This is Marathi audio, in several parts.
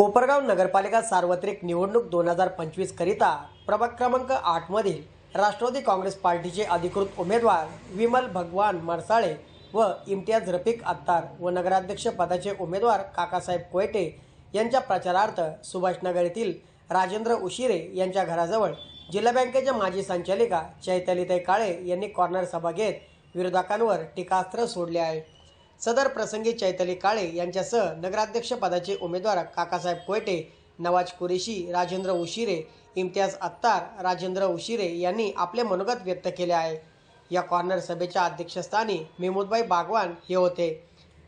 कोपरगाव नगरपालिका सार्वत्रिक निवडणूक दोन हजार पंचवीस करिता प्रभाग क्रमांक आठ मधील राष्ट्रवादी काँग्रेस पार्टीचे अधिकृत उमेदवार विमल भगवान मरसाळे व इम्तियाज रफिक अत्तार व नगराध्यक्ष पदाचे उमेदवार काकासाहेब कोयटे यांच्या प्रचारार्थ सुभाषनगर येथील राजेंद्र उशिरे यांच्या घराजवळ जिल्हा बँकेच्या माजी संचालिका चैतलिताई काळे यांनी कॉर्नर सभा घेत विरोधकांवर टीकास्त्र सोडले आहे. सदर प्रसंगी चैतली काळे यांच्यासह नगराध्यक्षपदाचे उमेदवार काकासाहेब कोयटे नवाज कुरेशी राजेंद्र उशिरे इम्तियाज अत्तार राजेंद्र उशिरे यांनी आपले मनोगत व्यक्त केले आहे. या कॉर्नर सभेच्या अध्यक्षस्थानी मेहमूदबाई बागवान हे होते.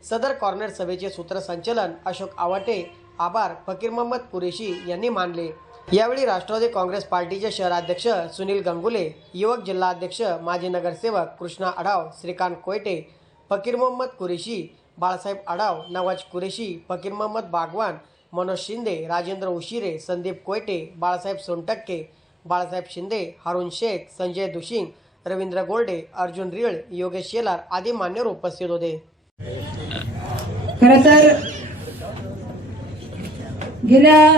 सदर कॉर्नर सभेचे सूत्रसंचलन अशोक आवाटे आभार फकीर मोहम्मद कुरेशी यांनी मानले. यावेळी राष्ट्रवादी काँग्रेस पार्टीचे शहराध्यक्ष सुनील गंगुले युवक जिल्हाध्यक्ष माजी नगरसेवक कृष्णा आढाव श्रीकांत कोयटे फकीर मोहम्मद कुरेशी बाळासाहेब आडाव नवाज कुरेशी फकीर मोहम्मद बागवान मनोज शिंदे राजेंद्र उशिरे संदीप कोयटे बाळासाहेब सोनटक्के बाळासाहेब शिंदे हारुण शेख संजय दुशिंग रवींद्र गोल्डे अर्जुन रिळ योगेश शेलार आदी मान्यवर उपस्थित होते. खर तर गेल्या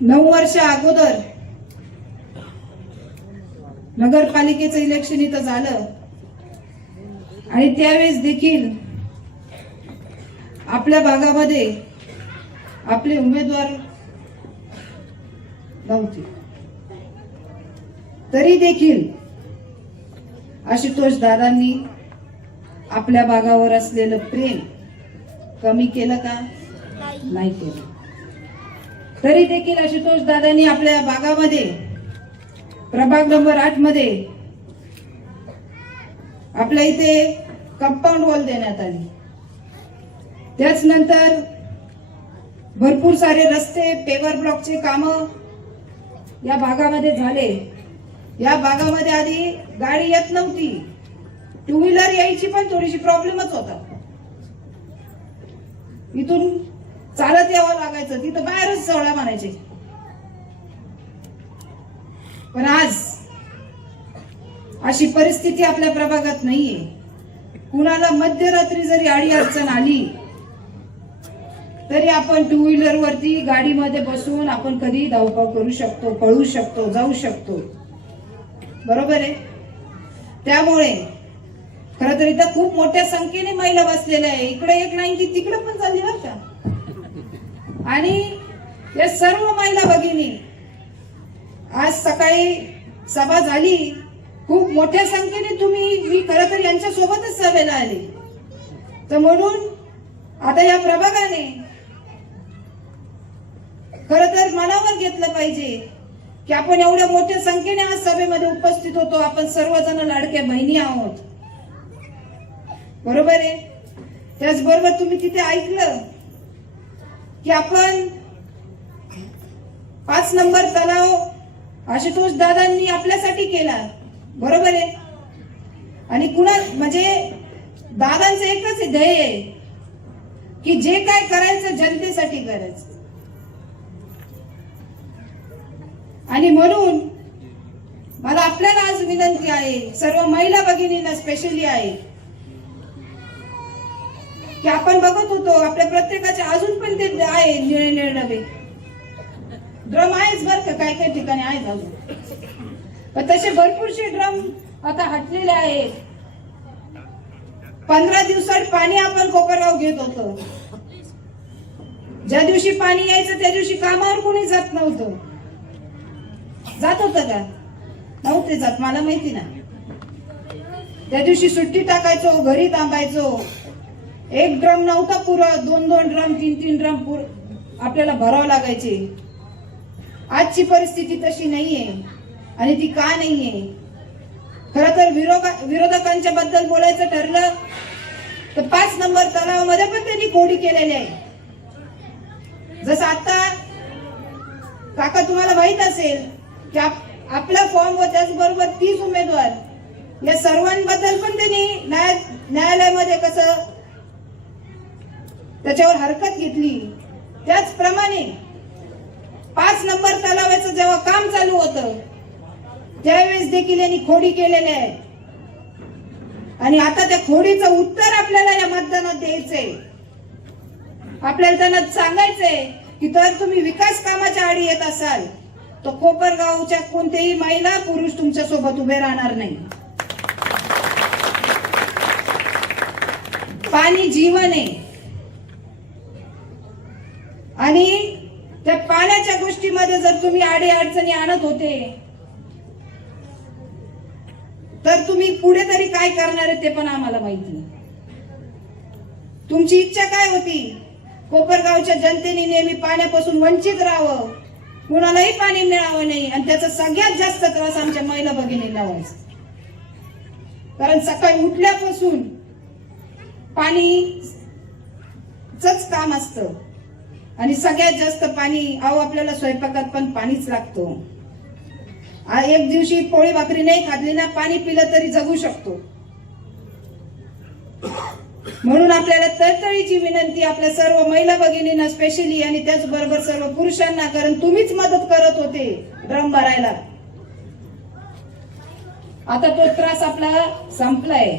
नऊ वर्ष अगोदर नगरपालिकेचं इलेक्शन इथं झालं. आणि त्यावेळेस देखील आपल्या भागामध्ये आपले उमेदवार नव्हते. तरी देखील आशुतोष दादांनी आपल्या भागावर असलेलं प्रेम कमी केलं का? नाही केलं. तरी देखील आशुतोष दादांनी आपल्या भागामध्ये प्रभाग नंबर आठमध्ये आपल्या इथे कंपाऊंड वॉल देण्यात आली. त्याच नंतर भरपूर सारे रस्ते पेवर ब्लॉकचे काम या भागामध्ये झाले. या भागामध्ये आधी गाडी येत नव्हती. टू व्हीलर यायची पण थोडीशी प्रॉब्लेमच होता. इथून चालत यावं लागायचं. तिथं बाहेरच सोळा म्हणायचे. पण आज अशी परिस्थिती आपल्या प्रभागात नाहीये. कुणाला मध्यरात्री जरी अडी अडचण आली तरी आपण टू व्हीलर वरती गाडीमध्ये बसून आपण कधी धावपाव करू शकतो पळू शकतो जाऊ शकतो. बरोबर आहे? त्यामुळे खर तर इथं खूप मोठ्या संख्येने महिला बसलेल्या आहे. इकडे एक नाही की तिकडे पण चालली बरं का? आणि या सर्व महिला भगिनी आज सकाळी सभा झाली. खूप मोठ्या संख्येने तुम्ही मी खरं तर यांच्या सोबतच सभेला आले. तर म्हणून आता या प्रभागाने खर तर मनावर घेतलं पाहिजे की आपण एवढ्या मोठ्या संख्येने आज सभेमध्ये उपस्थित होतो. आपण सर्वजण लाडक्या बहिणी आहोत. बरोबर आहे? त्याचबरोबर तुम्ही तिथे ऐकलं की आपण पाच नंबर तलाव आशुतोष दादांनी आपल्यासाठी केला. बरोबर आहे? आणि कुणा म्हणजे दादांचं एकच ध्येय आहे की जे काय करायचं जनतेसाठी करायचं. आणि म्हणून मला आपल्याला आज विनंती आहे सर्व महिला भगिनींना स्पेशली आहे की आपण बघत होतो आपल्या प्रत्येकाचे अजून पण ते आहे निळे निळे डबे ड्रम आहेच बर का काय काय ठिकाणी आहेत अजून. पण तसे भरपूरसे ड्रम आता हटलेले आहेत. पंधरा दिवसात पाणी आपण कोपरगाव घेत होतो. ज्या दिवशी पाणी यायचं त्या दिवशी कामावर कोणी जात नव्हतं. जात होत का? नव्हते जात मला माहिती ना. त्या दिवशी सुट्टी टाकायचो घरी थांबायचो. एक ड्रम नव्हता पुरं दोन दोन ड्रम तीन तीन ड्रम पुर आपल्याला भरावं लागायचे. आजची परिस्थिती तशी नाहीये. आणि ती का नाहीये? खर तर विरोधा विरोधकांच्या बद्दल बोलायचं ठरलं तर पाच नंबर तलावामध्ये पण त्यांनी कोडी केलेली आहे. जसं आता काका तुम्हाला माहीत असेल की आपला फॉर्म व त्याचबरोबर तीस उमेदवार या सर्वांबद्दल पण त्यांनी न्याय न्यायालयामध्ये कसं त्याच्यावर हरकत घेतली त्याचप्रमाणे पाच नंबर तलावाचं जेव्हा काम चालू होतं त्यावेळेस देखील यांनी खोडी केलेल्या आहे. आणि आता त्या खोडीचं उत्तर आपल्याला या मतदानात द्यायचंय. आपल्याला त्यांना सांगायचंय की तर तुम्ही विकास कामाच्या आडी येत असाल तर कोपरगावच्या कोणतेही महिला पुरुष तुमच्यासोबत उभे राहणार नाही. पाणी जीवन आहे. आणि त्या पाण्याच्या गोष्टीमध्ये जर तुम्ही आडे अडचणी आणत होते तर तुम्ही पुढे तरी काय करणार आहे ते पण आम्हाला माहिती तुमची इच्छा काय होती? कोपरगावच्या जनतेने नेहमी पाण्यापासून वंचित राहावं. कुणालाही पाणी मिळावं नाही आणि त्याचा सगळ्यात जास्त त्रास आमच्या महिला भगिनींना व्हायचा. कारण सकाळी उठल्यापासून पाणीच काम असतं. आणि सगळ्यात जास्त पाणी अहो आपल्याला स्वयंपाकात पण पाणीच लागतं. एक दिवशी पोळी भाकरी नाही खाल्ली ना पाणी पिलं तरी जगू शकतो. म्हणून आपल्याला तळतळीची विनंती आपल्या सर्व महिला भगिनींना स्पेशली आणि त्याचबरोबर सर्व पुरुषांना कारण तुम्हीच मदत करत होते ड्रम भरायला. आता तो त्रास आपला संपलाय.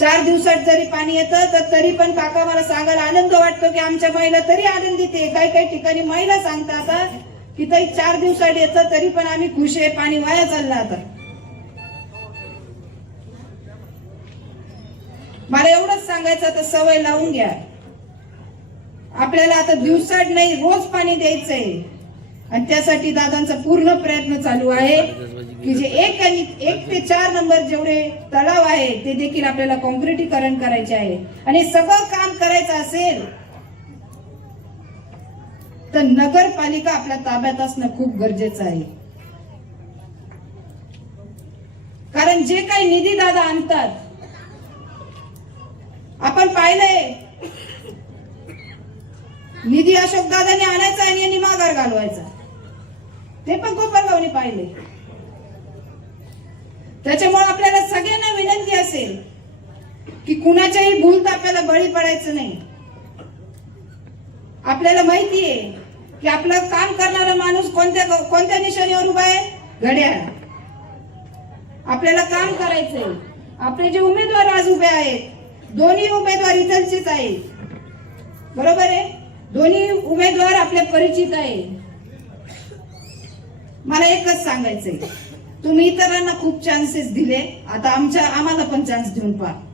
चार दिवसात जरी पाणी येतं तर तरी पण काका मला सांगायला आनंद वाटतो की आमच्या महिला तरी आनंदीत आहे. काही काही ठिकाणी महिला सांगतात आता की ताई चार दिवसात येतं तरी पण आम्ही खुश आहे पाणी वाया चाललं आता. मला एवढंच सांगायचं आता सवय लावून घ्या. आपल्याला आता दिवसाड नाही रोज पाणी द्यायचंय. आणि त्यासाठी दादांचा पूर्ण प्रयत्न चालू आहे की जे एक आणि एक ते चार नंबर जेवढे तलाव आहे ते देखील आपल्याला कॉन्क्रिटीकरण करायचे आहे. आणि सगळं काम करायचं असेल तर नगरपालिका आपल्या ताब्यात असणं खूप गरजेचं आहे. कारण जे काही निधी दादा आणतात आपण पाहिलंय. निधी अशोक दादाने आणायचा आणि यांनी माघार घालवायचा. ते पण कोपरगावने पाहिले. त्याच्यामुळे आपल्याला सगळ्यांना विनंती असेल की कुणाच्याही भूल तर आपल्याला बळी पडायचं नाही. आपल्याला माहिती आहे की आपलं काम करणारा माणूस कोणत्या कोणत्या निशाणीवर उभा आहे? घड्याळ. आपल्याला काम करायचंय. आपले जे उमेदवार आज उभे आहेत दोन्ही उमेदवार इथलचेच आहेत. बरोबर आहे? दोन्ही उमेदवार आपल्या परिचित आहे. मला एकच सांगायचंय. तुम्ही इतरांना खूप चान्सेस दिले. आता आमच्या आम्हाला पण चान्स देऊन पहा.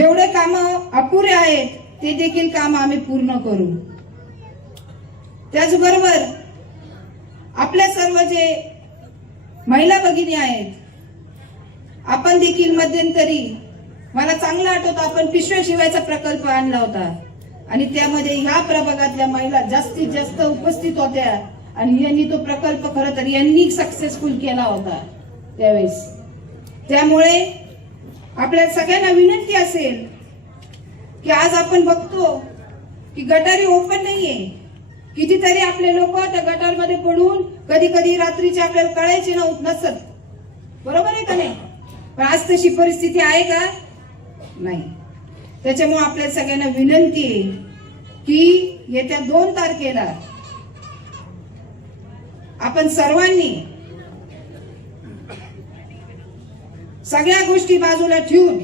जेवढे काम अपुरे आहेत ते देखील काम आम्ही पूर्ण करू. त्याचबरोबर आपल्या सर्व जे महिला भगिनी आहेत आपण देखील मध्यंतरी मला चांगलं आठवतं आपण पिशव्या शिवायचा प्रकल्प आणला होता. आणि त्यामध्ये ह्या प्रभागातल्या महिला जास्तीत जास्त उपस्थित होत्या. आणि यांनी तो प्रकल्प खरं तर यांनी सक्सेसफुल केला होता त्यावेळेस. त्यामुळे आपल्या सगळ्यांना विनंती असेल की आज आपण बघतो की गटारी ओपन नाहीये. कितीतरी आपले लोक त्या गटारमध्ये पडून कधी कधी रात्रीचे आपल्याला कळायचे नव्हत नसत. बरोबर आहे का नाही? पण आज तशी परिस्थिती आहे का? नाही. त्याच्यामुळे आपल्या सगळ्यांना विनंती आहे की येत्या दोन तारखेला आपण सर्वांनी सगळ्या गोष्टी बाजूला ठेवून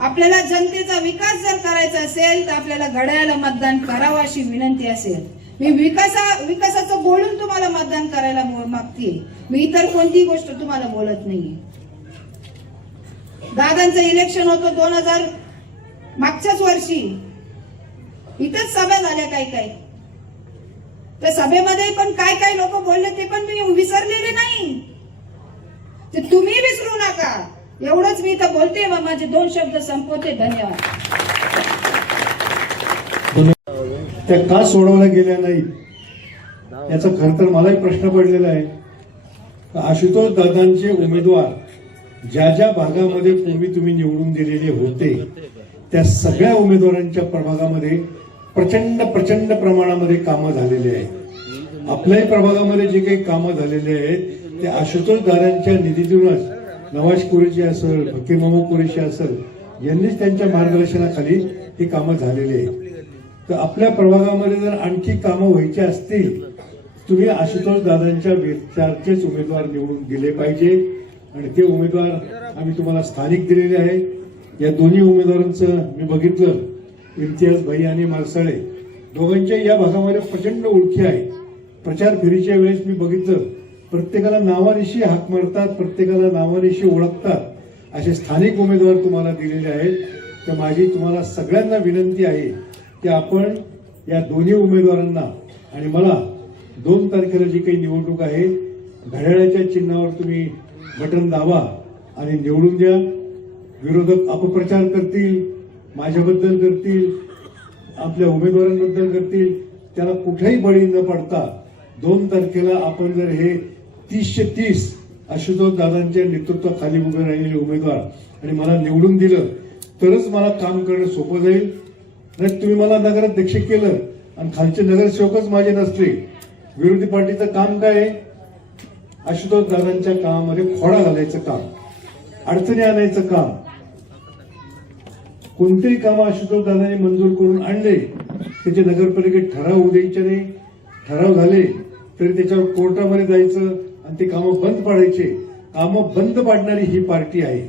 आपल्याला जनतेचा विकास जर करायचा असेल तर आपल्याला घड्याला मतदान करावं अशी विनंती असेल. मी विकासा विकासाचं बोलून तुम्हाला मतदान करायला मागते मी इतर कोणतीही गोष्ट तुम्हाला बोलत नाही दादांचं इलेक्शन होतं दोन हजार मागच्याच वर्षी. इथंच सभा झाल्या काही काही. त्या सभेमध्ये पण काय काय लोक बोलले ते पण मी विसरलेले नाही. ते तुम्ही विसरू नका. एवढंच मी इथं बोलते व माझे दोन शब्द संपवते. धन्यवाद. त्या का सोडवल्या गेल्या नाही? याचा खर तर मलाही प्रश्न पडलेला आहे. आशुतोष दादांचे उमेदवार ज्या ज्या भागामध्ये पूर्वी तुम्ही निवडून दिलेले होते त्या सगळ्या उमेदवारांच्या प्रभागामध्ये प्रचंड प्रचंड प्रमाणामध्ये कामं झालेली आहेत. आपल्याही प्रभागामध्ये जे काही कामं झालेली आहेत ते आशुतोषदारांच्या निधीतूनच नवाज कुरेशी असेल फकीर कुरेशी असेल यांनीच त्यांच्या मार्गदर्शनाखाली ही कामं झालेली आहेत. तर आपल्या प्रभागामध्ये जर आणखी कामं व्हायची असतील तुम्ही आशुतोष दादांच्या विचारचेच उमेदवार निवडून दिले पाहिजे. आणि ते उमेदवार आम्ही तुम्हाला स्थानिक दिलेले आहे. या दोन्ही उमेदवारांचं मी बघितलं. इम्तियाज भाई आणि मारसाळे. दोघांच्या या भागामध्ये प्रचंड ओळखी आहे. प्रचार फेरीच्या वेळेस मी बघितलं. प्रत्येकाला नावानिशी हाक मारतात प्रत्येकाला नावानिशी ओळखतात असे स्थानिक उमेदवार तुम्हाला दिलेले आहेत. तर माझी तुम्हाला सगळ्यांना विनंती आहे की आपण या दोन्ही उमेदवारांना आणि मला दोन तारखेला जी काही निवडणूक आहे घड्याळाच्या चिन्हावर तुम्ही बटन दाबा आणि निवडून द्या. विरोधक अपप्रचार करतील माझ्याबद्दल करतील आपल्या उमेदवारांबद्दल करतील त्याला कुठेही बळी न पडता दोन तारखेला आपण जर हे तीसशे तीस आशुतोष दादांच्या नेतृत्वाखाली उभे राहिलेले उमेदवार आणि मला निवडून दिलं तरच मला काम करणं सोपं जाईल. नाही तुम्ही मला नगराध्यक्ष केलं आणि खालचे नगरसेवकच माझे नसले विरोधी पार्टीचं काम काय आहे? आशुतोष दादांच्या कामामध्ये खोडा घालायचं काम अडचणी आणायचं काम. कोणतेही काम आशुतोष दादांनी मंजूर करून आणले त्याचे नगरपालिकेत ठराव होऊ द्यायचे नाही ठराव झाले तरी त्याच्यावर कोर्टामध्ये जायचं आणि ते कामं बंद पाडायचे. कामं बंद पाडणारी ही पार्टी आहे.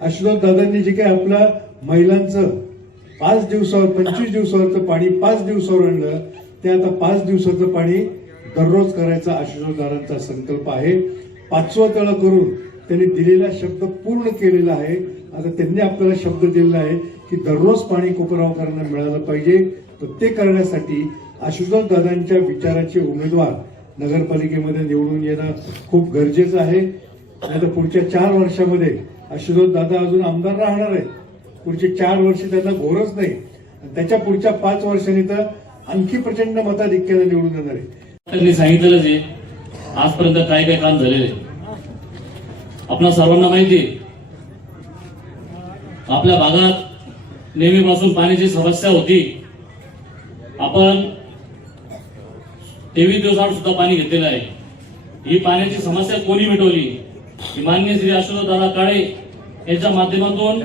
आशुतोष दादांनी जे काही आपल्या महिलांचं पाच दिवसावर पंचवीस दिवसावरचं पाणी पाच दिवसावर आणलं ते आता पाच दिवसाचं पाणी दररोज करायचा आशुतोष दादांचा संकल्प आहे. पाचवा तळ करून त्यांनी दिलेला शब्द पूर्ण केलेला आहे. आता त्यांनी आपल्याला शब्द दिलेला आहे की दररोज पाणी कोपरावकरांना मिळालं पाहिजे. तर ते करण्यासाठी आशुतोष दादांच्या विचाराचे उमेदवार नगरपालिकेमध्ये निवडून येणं खूप गरजेचं आहे. नाहीतर पुढच्या चार वर्षामध्ये आशुतोष दादा अजून आमदार राहणार आहेत. पुढचे चार वर्ष त्यांना घोरच नाही. त्याच्या पुढच्या पाच वर्षांनी तर आणखी प्रचंड मताधिक्याने निवडून येणार आहे त्यांनी सांगितलेलंच आहे आजपर्यंत काय काय काम झालेलं आहे. आपणा सर्वांना माहिती आपल्या भागात नेहमीपासून पाण्याची समस्या होती. आपण तेवीस दिवसाआड सुद्धा पाणी घेतलेलं आहे. ही पाण्याची समस्या कोणी मिटवली? ही मान्य श्री अशोक दादा काळे यांच्या माध्यमातून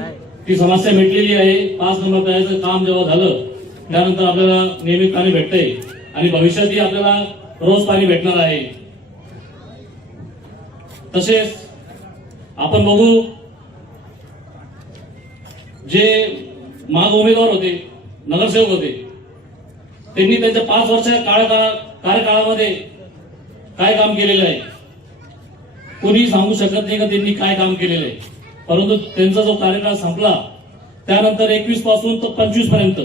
ती समस्या मिटलेली आहे. पाच नंबर तळ्याचं काम जेव्हा झालं त्यानंतर आपल्याला नियमित पाणी भेटतंय आणि भविष्यातही आपल्याला रोज पाणी भेटणार आहे. तसेच आपण बघू जे माग उमेदवार होते नगरसेवक होते त्यांनी त्यांच्या पाच वर्ष काळ कार्यकाळामध्ये काय काम केलेलं आहे? कोणी सांगू शकत नाही का त्यांनी काय काम केलेलं आहे? परंतु त्यांचा जो कार्यकाळ संपला त्यानंतर एकवीसपासून तर पंचवीसपर्यंत.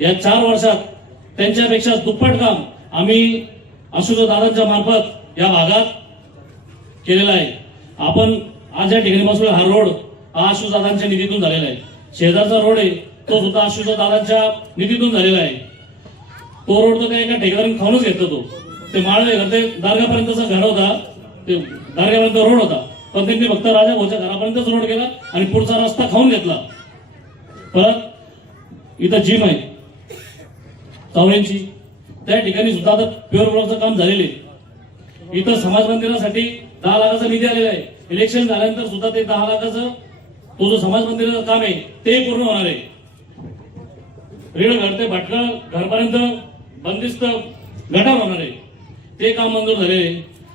या चार वर्षात त्यांच्यापेक्षा दुप्पट काम आम्ही अशोक दादांच्या मार्फत या भागात केलेलं आहे. आपण आज या ठिकाणी बसलो हा रोड हा अशोक दादांच्या निधीतून झालेला आहे. शेजारचा रोड आहे तो सुद्धा अशोक दादांच्या निधीतून झालेला आहे. तो रोड तर एका ठेकेदाराने खाऊनच घेतला तो. ते माळवे ते दारगापर्यंतचा घर होता ते दारगापर्यंत रोड होता. पण त्यांनी फक्त राजा भाऊच्या घरापर्यंतच रोड केला आणि पुढचा रस्ता खाऊन घेतला. परत इथं जिम आहे. चावण्यांची त्या ठिकाणी सुद्धा आता प्युअर ब्लॉकचं काम झालेले. आहे. इथं समाज मंदिरासाठी दहा लाखाचा निधी आलेला आहे. इलेक्शन झाल्यानंतर सुद्धा ते दहा लाखाचं तो जो समाज मंदिराचं काम आहे ते पूर्ण होणार आहे. रेड घर ते भटकळ घरपर्यंत बंदिस्त गटा होणार. आहे ते काम मंजूर झाले.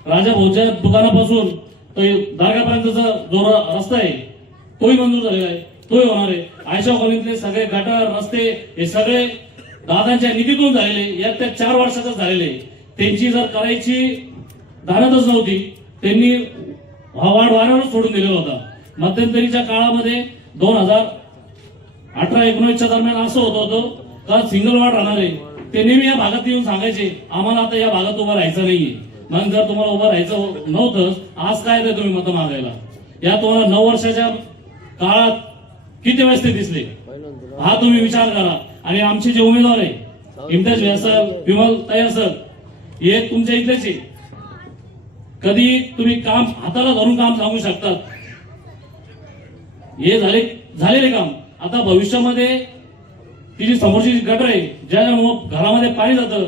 राजा भाऊच्या दुकानापासून ते दर्गापर्यंतचा जो रस्ता आहे तोही मंजूर झालेला आहे. तोही होणार आहे. आयशा कॉलनीतले सगळे गटार रस्ते हे सगळे दादांच्या निधीतून झालेले यात त्या चार वर्षातच झालेले त्यांची जर करायची धानतच नव्हती त्यांनी हा वाढ वाऱ्यावरच सोडून दिलेला होता. मध्यंतरीच्या काळामध्ये दोन हजार अठरा एकोणीसच्या दरम्यान असं होत होतं का सिंगल वार्ड राहणार आहे. ते नेहमी या भागात येऊन सांगायचे आम्हाला आता या भागात उभं राहायचं नाहीये. मग जर तुम्हाला उभं राहायचं नव्हतं आज काय ते तुम्ही मतं मागायला? या तुम्हाला नऊ वर्षाच्या काळात किती वेळेस ते दिसले? हा तुम्ही विचार करा. आणि आमचे जे उमेदवार आहे इम्तियाज व्यासल विमल तयार सर हे तुमच्या इथलेच आहे. कधी तुम्ही काम हाताला धरून काम सांगू शकतात? हे झाले झालेले काम. आता भविष्यामध्ये ती जी समोरची गटर आहे ज्यामुळं घरामध्ये पाणी जातं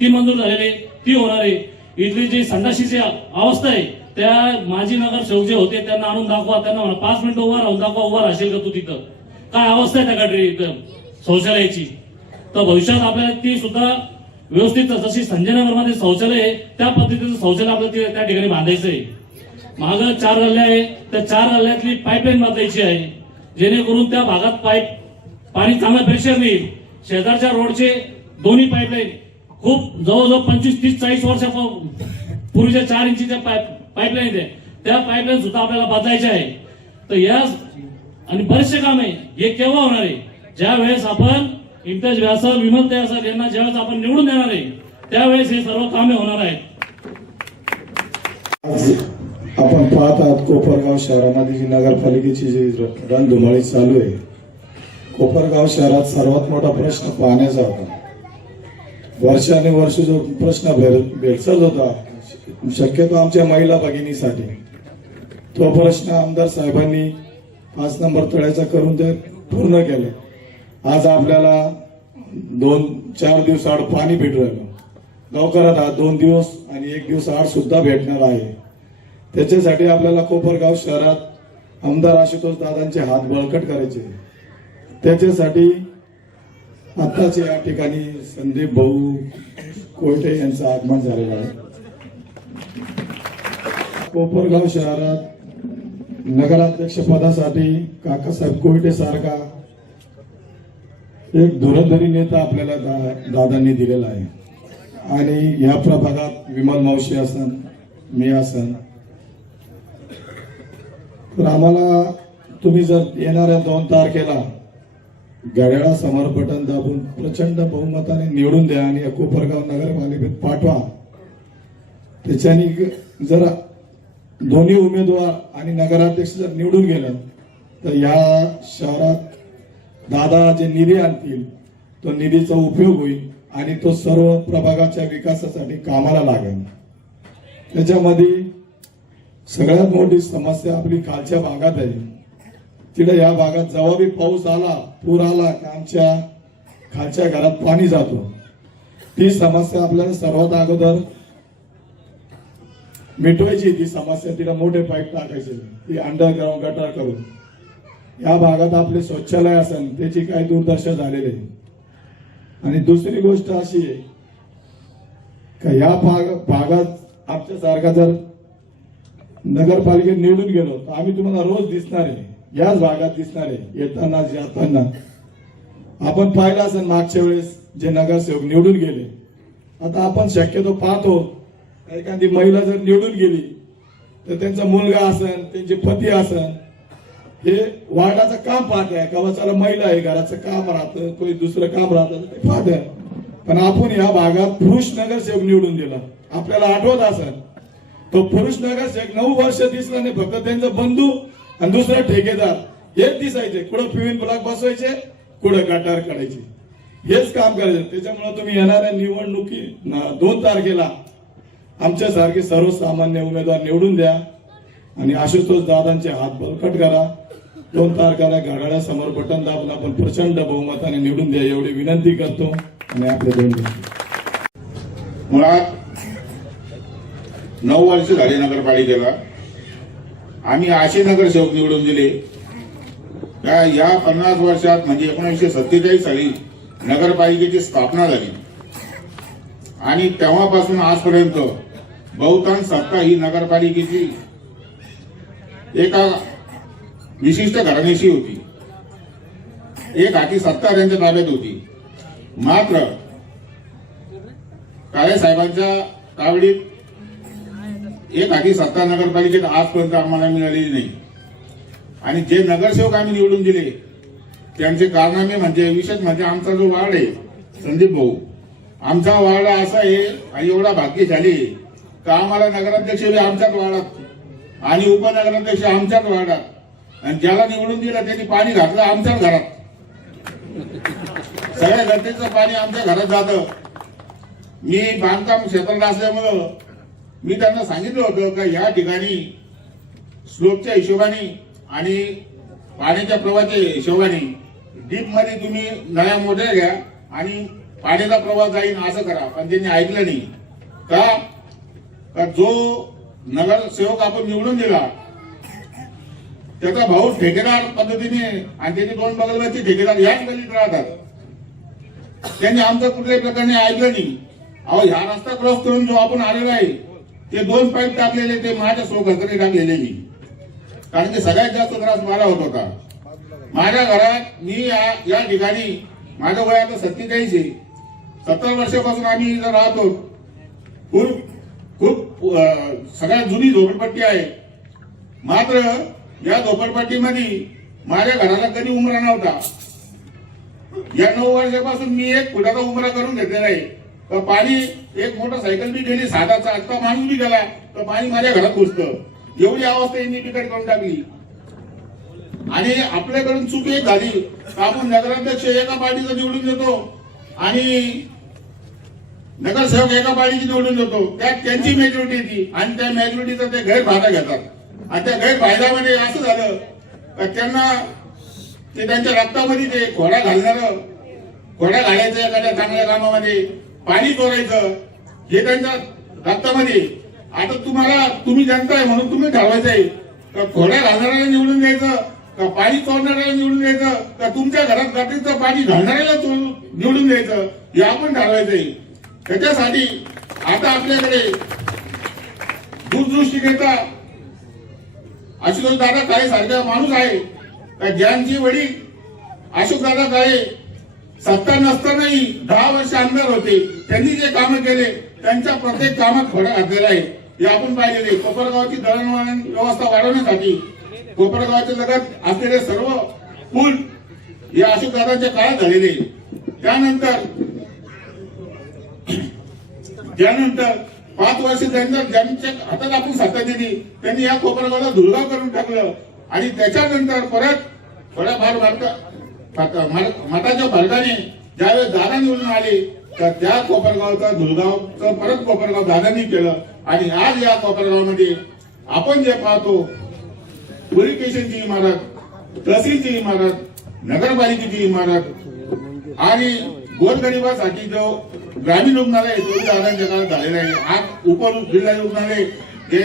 ती मंजूर झालेली आहे, ती होणार आहे. इथली जी संडाशीची अवस्था आहे त्या माजी नगरसेवक जे होते त्यांना आणून दाखवा त्यांना म्हणा पाच मिनिटं उभा राहून दाखवा उभा राहशील का तू तिथं? काय अवस्था आहे त्या गटरी इथं शौचालयाची? तर भविष्यात आपल्याला ती सुद्धा व्यवस्थित जशी संजयनगरमध्ये शौचालय आहे त्या पद्धतीचं शौचालय आपल्याला त्या ठिकाणी बांधायचं आहे. माग चार गल्ल्या आहे त्या चार गल्ल्यातली पाईपलाईन बांधायची आहे. जेणेकरून त्या भागात पाईप पाणी चांगलं प्रेशर नाही. शेजारच्या रोडचे दोन्ही पाईपलाईन खूप जवळजवळ पंचवीस तीस चाळीस वर्षा पूर्वीच्या चार इंचीच्या पाईपलाईन आहे त्या पाईपलाईन सुद्धा आपल्याला बदलायच्या आहे. तर या आणि बरेचसे काम आहे हे केव्हा होणार आहे? ज्या वेळेस आपण इम्तियाज व्यासल विमल ते यांना ज्यावेळेस आपण निवडून देणार आहे त्यावेळेस हे सर्व कामे होणार आहेत. आपण पाहत आहात कोपरगाव शहरामध्ये जी नगरपालिकेची जी रणधुमाळी चालू आहे कोपरगाव शहरात सर्वात मोठा प्रश्न पाण्याचा होता. वर्षाने वर्ष जो प्रश्न भेट- होता शक्यतो आमच्या महिला भगिनीसाठी. तो प्रश्न आमदार साहेबांनी पाच नंबर तळ्याचा करून ते पूर्ण केले. आज आपल्याला दोन चार दिवस आड पाणी भेट राहिलं. लवकरात हा दोन दिवस आणि एक दिवस आड सुद्धा भेटणार आहे. त्याच्यासाठी आपल्याला कोपरगाव शहरात आमदार आशुतोष दादांचे हात बळकट करायचे. त्याच्यासाठी आत्ताच या ठिकाणी संदीप भाऊ कोयटे यांचं आगमन झालेलं आहे. कोपरगाव शहरात नगराध्यक्ष पदासाठी काकासाहेब कोयटे सारखा एक धुरंधरी नेता आपल्याला दा- दादांनी दिलेला आहे. आणि या प्रभागात विमल मावशी असन मी असन. तर आम्हाला तुम्ही जर येणाऱ्या दोन तारखेला घड्याळासमोर बटन दाबून प्रचंड बहुमताने निवडून द्या आणि अकोपरगाव कोपरगाव नगरपालिकेत पाठवा. त्याच्यानी जर दोन्ही उमेदवार आणि नगराध्यक्ष जर निवडून गेलं तर या शहरात दादा जे निधी आणतील तो निधीचा उपयोग होईल आणि तो सर्व प्रभागाच्या विकासासाठी कामाला लागेल. त्याच्यामध्ये सगळ्यात मोठी समस्या आपली खालच्या भागात आहे. तिथे या भागात जेव्हा बी पाऊस आला पूर आला की आमच्या खालच्या घरात पाणी जातो. ती समस्या आपल्याला सर्वात अगोदर मिटवायची ती समस्या तिला मोठे पाईप टाकायचे ती अंडरग्राऊंड गटार करून. या भागात आपले शौचालय असेल त्याची काही दुर्दशा झालेली आहे. आणि दुसरी गोष्ट अशी आहे का या भाग भागात आमच्यासारखा जर नगरपालिकेत निवडून गेलो तर आम्ही तुम्हाला रोज दिसणार आहे. याच भागात दिसणार आहे येताना जाताना. आपण पाहिलं असेल मागच्या वेळेस जे नगरसेवक निवडून गेले. आता आपण शक्यतो पाहतो एखादी महिला जर निवडून गेली तर त्यांचा मुलगा असन त्यांचे पती असन हे वार्डाचं काम पाहत. आहे का चला महिला आहे घराचं काम राहतं कोणी दुसरं काम राहतं ते पाहत. आहे पण आपण या भागात पुरुष नगरसेवक निवडून दिला. आपल्याला आठवत असेल तो पुरुष नगरसेवक नऊ वर्ष दिसला नाही फक्त त्यांचा बंधू आणि दुसरा ठेकेदार हेच दिसायचे कुठं पिवीन ब्लॉक बसवायचे कुठं गटार काढायचे. हेच काम करायचे. त्याच्यामुळे तुम्ही येणाऱ्या निवडणुकी दोन तारखेला आमच्यासारखे सर्वसामान्य उमेदवार निवडून द्या आणि आशुतोष दादांचे हात बलकट करा. दोन तारखेला घड्याळासमोर बटन दाबून आपण प्रचंड बहुमताने निवडून द्या एवढी विनंती करतो आणि आपले दोन मुळात नऊ वर्ष झाली नगरपालिकेला. आम्ही असे नगरसेवक निवडून दिले. त्या या पन्नास वर्षात म्हणजे एकोणीसशे सत्तेचाळीस साली नगरपालिकेची स्थापना झाली. आणि तेव्हापासून आजपर्यंत बहुतांश सत्ता ही नगरपालिकेची. एका विशिष्ट घराण्याशी होती. एक हाती सत्ता त्यांच्या ताब्यात होती. मात्र काळे साहेबांच्या तावडीत एक आधी सत्ता नगरपालिकेत आजपर्यंत आम्हाला मिळालेली नाही. आणि जे नगरसेवक आम्ही निवडून दिले त्यांचे कारनामे म्हणजे विशेष म्हणजे आमचा जो वार्ड आहे संदीप भाऊ आमचा वार्ड असा आहे आणि एवढा भाग्यशाली आहे का आम्हाला नगराध्यक्ष आमच्याच वार्डात आणि उपनगराध्यक्ष आमच्याच वार्डात. आणि ज्याला निवडून दिलं त्यांनी पाणी घातलं आमच्याच घरात. सगळ्या घटनेचं पाणी आमच्या घरात जातं. मी बांधकाम क्षेत्रात असल्यामुळं मी त्यांना सांगितलं होतं का या ठिकाणी स्लोपच्या हिशोबाने आणि पाण्याच्या प्रवाहाच्या हिशोबाने डीपमध्ये तुम्ही नळ्या मोठ्या घ्या आणि पाण्याचा प्रवाह जाईल असं करा. पण त्यांनी ऐकलं नाही. का? का जो नगरसेवक आपण निवडून दिला त्याचा भाऊ ठेकेदार पद्धतीने आणि त्याचे दोन बगलवरचे ठेकेदार याच गलीत राहतात. त्यांनी आमचं कुठल्याही प्रकारे ऐकलं नाही. अहो ह्या रस्ता क्रॉस करून जो आपण आलेला आहे ते दोन पाईप टाकलेले ते माझ्या स्वखर्चाने टाकलेले मी कारण की सगळ्यात जास्त त्रास मला होत होता माझ्या घरात मी या या ठिकाणी माझं वय आता सत्तेचाळीस आहे. सत्तर वर्षापासून आम्ही इथं राहतो. खूप खूप सगळ्यात जुनी झोपडपट्टी आहे. मात्र या झोपडपट्टीमध्ये माझ्या घराला कधी उमरा नव्हता. या नऊ वर्षापासून मी एक फुटाचा उमरा करून घेतलेला आहे. तर पाणी एक मोटरसायकल बी गेली साधाचा आजचा माणूस बी गेला तर पाणी माझ्या घरात घुसतं एवढी अवस्था यांनी बिकट करून टाकली. आणि आपल्याकडून चूक एक झाली. आपण नगराध्यक्ष एका पार्टीचा निवडून देतो आणि नगरसेवक एका पार्टीची निवडून देतो. त्यात त्यांची मेजॉरिटी येते आणि त्या मेजॉरिटीचा ते गैरफायदा घेतात. आणि त्या गैरफायद्यामध्ये असं झालं का त्यांना ते त्यांच्या रक्तामध्ये ते घोडा घालणार घोडा घालायचं एखाद्या चांगल्या कामामध्ये. पाणी चोरायचं हे त्यांच्या रक्तामध्ये आता तुम्हाला तुम्ही जनताय आहे म्हणून तुम्ही ठरवायचं आहे का घोड्या घालणाऱ्याला निवडून द्यायचं का पाणी चोरणाऱ्याला निवडून द्यायचं का तुमच्या घरात गटरीचं पाणी घालणाऱ्याला निवडून द्यायचं हे आपण ठरवायचं आहे त्याच्यासाठी आता आपल्याकडे दूरदृष्टी घेता अशोक दादा काळे सारखा माणूस आहे. का ज्यांची वडील अशोक दादा काळे सत्ता नसतानाही दहा वर्ष आमदार होते. त्यांनी जे कामं केले त्यांच्या प्रत्येक कामात खडा घातलेला आहे. हे आपण पाहिलेले कोपरगावची दळणवळण व्यवस्था वाढवण्यासाठी कोपरगावच्या जगात असलेले सर्व पूल हे अशोक दादांच्या काळात झालेले त्यानंतर त्यानंतर पाच वर्ष त्यांच्या ज्यांच्या हातात आपण सत्ता दिली त्यांनी या कोपरगावला धुळगाव करून टाकलं. आणि त्याच्यानंतर परत थोड्याफार भारतात मठाच्या फरकाने ज्यावेळेस दादा निवडून आले तर त्या कोपरगावचा धुळगावचं परत कोपरगाव दादांनी केलं. आणि आज या कोपरगावमध्ये आपण जे पाहतो पोलीस स्टेशनची इमारत तहसीलची इमारत नगरपालिकेची इमारत आणि गोरगरिबासाठी जो ग्रामीण रुग्णालय तो दादांच्या काळात झालेला आहे. आज उपर जिल्हा रुग्णालय हे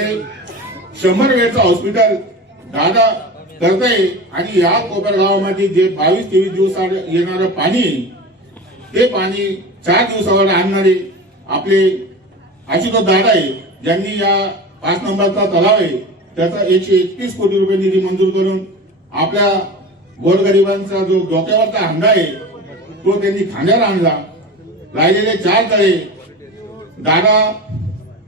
शंभर वेळचं हॉस्पिटल दादा करताय. आणि या कोपरगावामध्ये जे बावीस तेवीस दिवस येणारं पाणी आहे, ते पाणी चार दिवसावर आणणारे आपले आशुतोष दादा आहे ज्यांनी या पाच नंबरचा तलाव आहे त्याचा एकशे एकतीस कोटी रुपये निधी मंजूर करून आपल्या गोरगरिबांचा जो डोक्यावरचा हंडा आहे तो त्यांनी खांद्यावर आणला. राहिलेले चार तळे दादा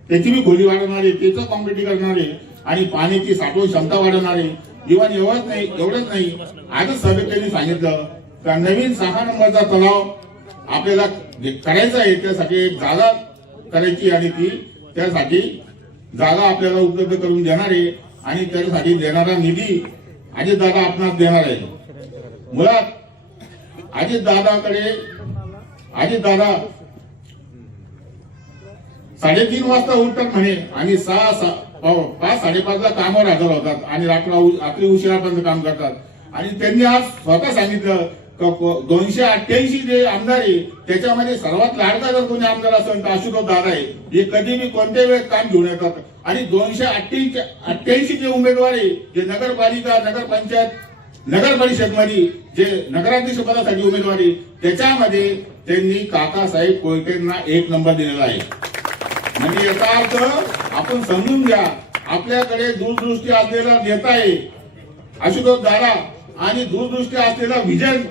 त्याची बी खोली वाढवणारे त्याचं कॉम्पिटी करणारे आणि पाण्याची साठवण क्षमता वाढवणारे दिवा एवढंच नाही एवढंच नाही. आजच सभेत त्यांनी सांगितलं का नवीन सहा नंबरचा तलाव आपल्याला करायचा आहे त्यासाठी एक जागा करायची आणि ती त्यासाठी जागा आपल्याला उपलब्ध करून देणार आहे आणि त्यासाठी देणारा निधी अजितदादा आपणास देणार आहे मुळात अजितदादाकडे अजितदादा दादा साडेतीन वाजता उठतात म्हणे आणि सहा सहा पाव- पाच साडेपाचला कामावर हजर होतात आणि रात्र रात्री उशिरापर्यंत काम करतात. आणि त्यांनी आज स्वतः सांगितलं दोनशे अठ्ठ्याऐंशी जे आमदार आहे त्याच्यामध्ये सर्वात लाडका जर कोणी आमदार असेल तर आशुतोष दादा आहे. हे कधी बी कोणत्या वेळेस काम घेऊन येतात. आणि दोनशे अठ्ठ्याऐंशी अठ्ठ्याऐंशी जे उमेदवार आहे जे नगरपालिका नगरपंचायत नगर परिषदमध्ये जे नगराध्यक्ष पदासाठी उमेदवारी त्याच्यामध्ये त्यांनी काकासाहेब कोळकेंना एक नंबर दिलेला आहे. म्हणजे याचा अर्थ आपण समजून घ्या आपल्याकडे दूरदृष्टी असलेला नेता आहे. आशुतोष दादा आणि दूरदृष्टी असलेला विजन